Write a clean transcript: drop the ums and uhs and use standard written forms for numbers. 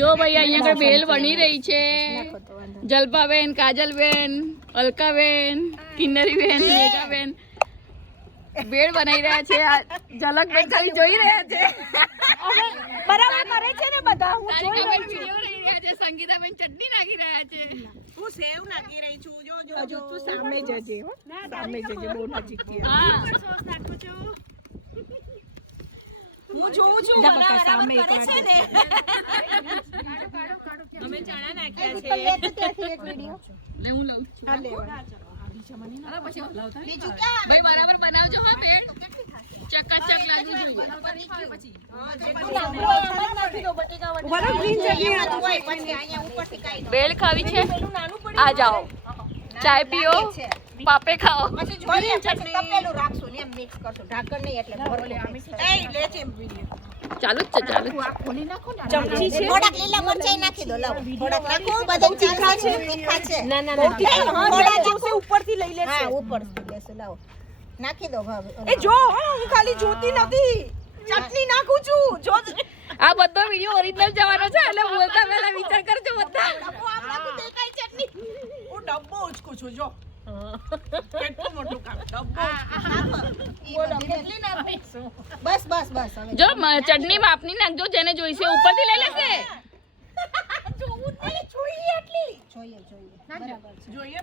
જો ભાઈ અહીંયા આગળ બેલ બની રહી છે. જલ્પાબેન, કાજલબેન, અલકાબેન, કિન્નરીબેન, મેઘાબેન બેલ બનાવી રહ્યા છે. ઝલકબેન ખાલી જોઈ રહ્યા છે. બરાબર કરે છે ને બધા. હું જોઈ રહી છું. વિડિયો લઈ રહ્યા છે. સંગીતાબેન ચટણી નાખી રહ્યા છે. હું સેવ નાખી રહી છું. જો તું સામે જજે હો. સામે જજે, બહુ નજીક થી. હા સોસ નાખું છું. હું જોઉં છું બરાબર કરે છે ને. અમે ચણા નાખ્યા છે. લે હું લઉં છું. આ લેવા. પછી હલાવતા ભાઈ બરાબર બનાવજો હા બેલ ચકાચક લાગવું જોઈએ. બેલ ખાવી છે આ જાઓ ચાય પીઓ પાપે ખાઓ. ચાલુ જ છે ચાલુ ચમચી છે. થોડાક લીલા મરચાઈ નાખી દો. લાવો થોડાક નાખો. બધા તીખા છે. તીખા છે. ના થોડા જોશે ઉપરથી લઈ લેશે. હા ઉપર લેશે. લાવો નાખી દો ભાભી. એ જો હું ખાલી જોતી નથી. ચટણી નાખું છું. જો આ બધો વિડિયો ઓરિજિનલ જવાનો છે એટલે બોલતા પહેલા વિચાર કરજો બધા. આપણાથી દેખાય ચટણી. હું ડબ્બો ઉચકું છું જો. કેટલું મોટું કામ ડબ્બો. બસ બસ બસ હવે જો ચટણી માપની નાખજો જેને જોઈશે ઉપરથી લઈ લેશે. જોવું જોઈએ એટલી. જોઈએ બરાબર છે. જોઈએ